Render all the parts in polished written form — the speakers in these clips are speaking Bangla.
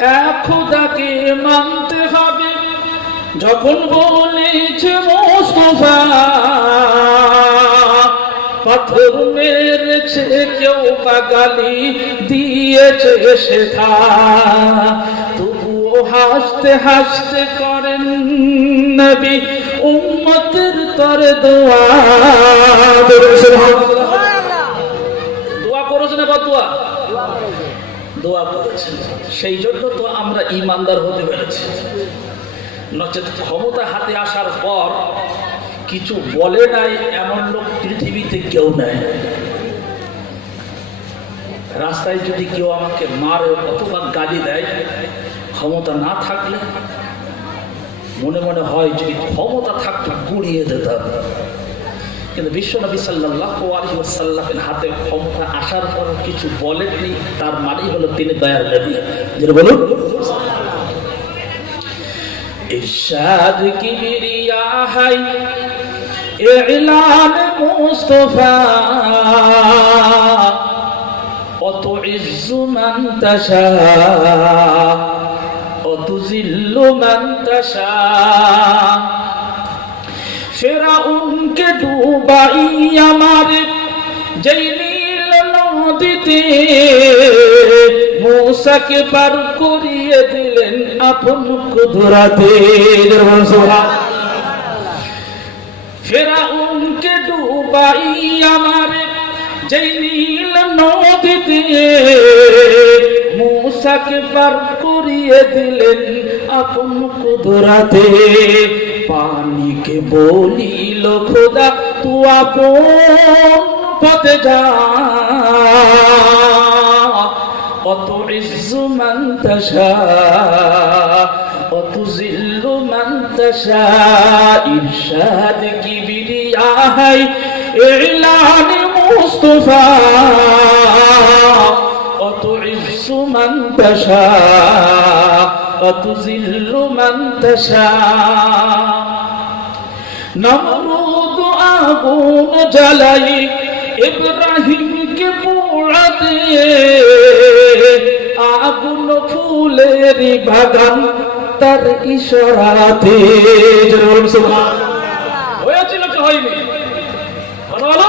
এক খোদাকে মানতে হবে যখন বলেছে মুস্তাফা। পাথর মেরেছে কেউ বা গালি দিয়েছে সেথা, তবুও হাসতে হাসতে করেন নবী উম্মতের তরে দোয়া। দোয়া করেছেন বা দোয়া দোয়া করেছেন, সেই জন্য তো আমরা ইমানদার হতে পেরেছি। নচেত ক্ষমতা হাতে আসার পর কিছু বলে নাই এমন লোক পৃথিবীতে কেউ নাই। রাস্তায় যদি কেউ আমাকে মারে অথবা গালি দেয়, ক্ষমতা না থাকলে মনে মনে হয় যদি ক্ষমতা থাকতো গুড়িয়ে দিতাম। কিন্তু বিশ্বনবী সাল্লাল্লাহু আলাইহি ওয়াসাল্লামের হাতে ক্ষমতা আসার পর কিছু বলেননি, তার মানেই হলো তিনি দয়ার নবী। যেটা বলুন ইরশাদ কিবরিয়া হাই ইলান মুস্তাফা অতুইজ্জু মান তাশা অতুযিল্লু মান তাশা। ফিরাউনকে ডুবাই আমারে যেই নীল নদীতে, মূসাকে পার করিয়ে দিলেন আপন কুদরতে। ফিরাউনকে ডুবাই আমারে যেই নীল নদীতে, মূসাকে পার করিয়ে দিলেন আপন কুদরতে। পানিকে বলিল খোদা তু আপন পথে যা, অতুইজ্জু মান তাশা অতুযিল্লু মান তাশা। ইরশাদ কিবরিয়া হাই ইলান মুস্তাফা অতুইজ্জু মান তাশা অতুযিল্লু মান তাশা। নমরুদ আগুন জ্বালাই ইব্রাহিমকে পোড়াতে, আগুন ফুলের বাগান তার ইশারাতে। হয়েছিল কি হয়নি? বলো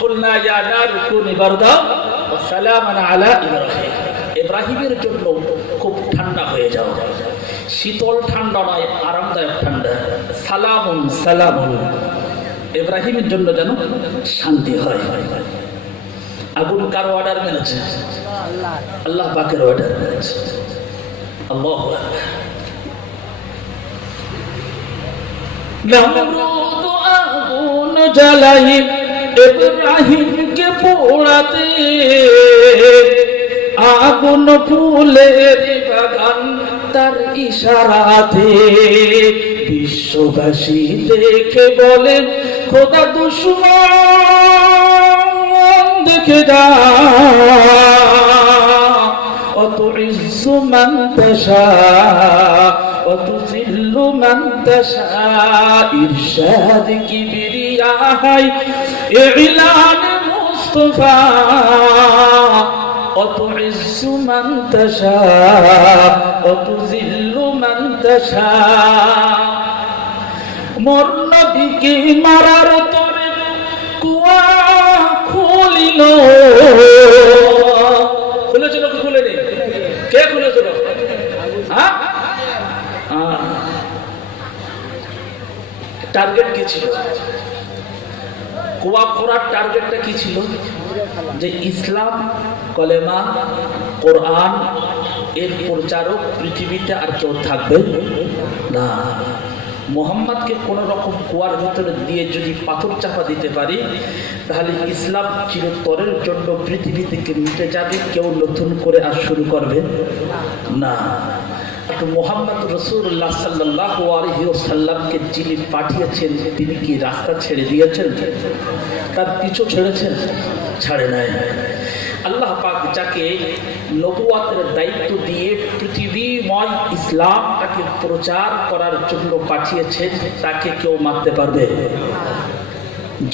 কুলনা ইয়া নারু কুনি বারদান ওয়া সালামান আলা ইব্রাহিম। ইব্রাহিমের জন্য খুব ঠান্ডা হয়ে যাও, শীতল ঠান্ডা নয়, আরামদায়ক ঠান্ডা। সালামুন সালামুন, ইব্রাহিমের জন্য যেন শান্তি হয়। আগুন কার অর্ডার মেনেছে? আল্লাহ পাকের অর্ডার মেনেছে। আল্লাহু আকবার। নমরুদ আগুন জ্বালাই ইব্রাহিমকে পোড়াতে, আগুন ফুলের বাগান তার ইশারাতে। বিশ্ববাসী দেখে বলেন খোদা দুশমন দেখে যা, অতুইজ্জু মান তাশা অতুযিল্লু মান তাশা। ইরশাদ কিবরিয়া হাই ইলান মুস্তাফা অতুইজ্জু মান তাশা অতুযিল্লু মান তাশা। মোর নবীকে মারার তরে কুয়া খুলিল, খুলেছিল কি খুলেনি? কে খুলেছিল? হ্যাঁ, টার্গেট কি ছিল? কুয়া খোরার টার্গেটটা কি ছিল? যে ইসলাম, কলেমা, কোরআন এর প্রচারক পৃথিবীতে আর কেউ থাকবে না। মোহাম্মদকে কোন রকম কুয়ার ভিতরে দিয়ে যদি পাথর চাপা দিতে পারি, তাহলে ইসলাম চিরতরের জন্য পৃথিবী থেকে মিটে যাবে, কেউ নতুন করে আর শুরু করবে না। মোহাম্মদ রাসূলুল্লাহ সাল্লাল্লাহু আলাইহি ওয়াসাল্লামকে যিনি পাঠিয়েছেন, তিনি কি রাস্তা ছেড়ে দিয়েছেন? তার পিছু ছেড়েছেন? ছাড়ে নাই। আল্লাহ পাক যাকে নবুয়তের দায়িত্ব দিয়ে পৃথিবীময় ইসলামটাকে প্রচার করার জন্য পাঠিয়েছেন, তাকে কেউ মারতে পারবে?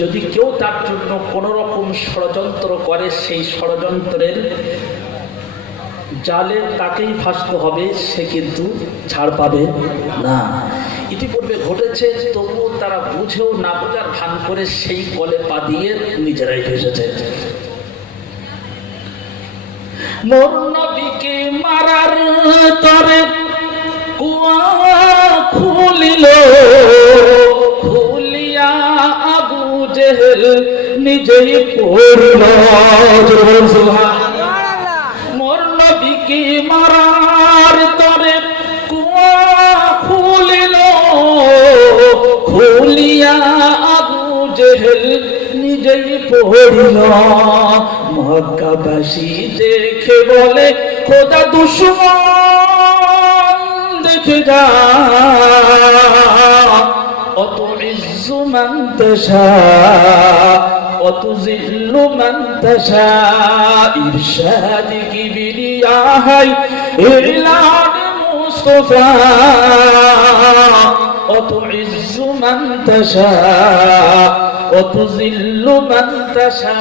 যদি কেউ তার জন্য কোন রকম ষড়যন্ত্র করে, সেই ষড়যন্ত্রের জালে তাকেই ফাঁসতে হবে, সে কিন্তু ছাড় পাবে না। ইতিপূর্বে ঘটেছে, তবুও তারা বুঝেও না বোঝার ভান করে সেই কলে পা দিয়ে নিজেরাই ফেসেছে। মোর নবীকে মারার তরে কুয়া খুলিল, খুলিয়া আবু জেহেল নিজেই পড়ল। মোর নবীকে মারার তরে কুয়া খুলিল, খুলিয়া আবু জেহেল নিজেই পড়ল। মক্কাবাসী দেখে বলে খোদা দুশমন দেখে যা, অত ইজ্জু মান তাশা অত জিল্লু মান তাশা। ইরশাদ কিবরিয়া হাই ইলান মুস্তাফা, অত ইজ্জু মান তাশা অত জিল্লু মান তাশা।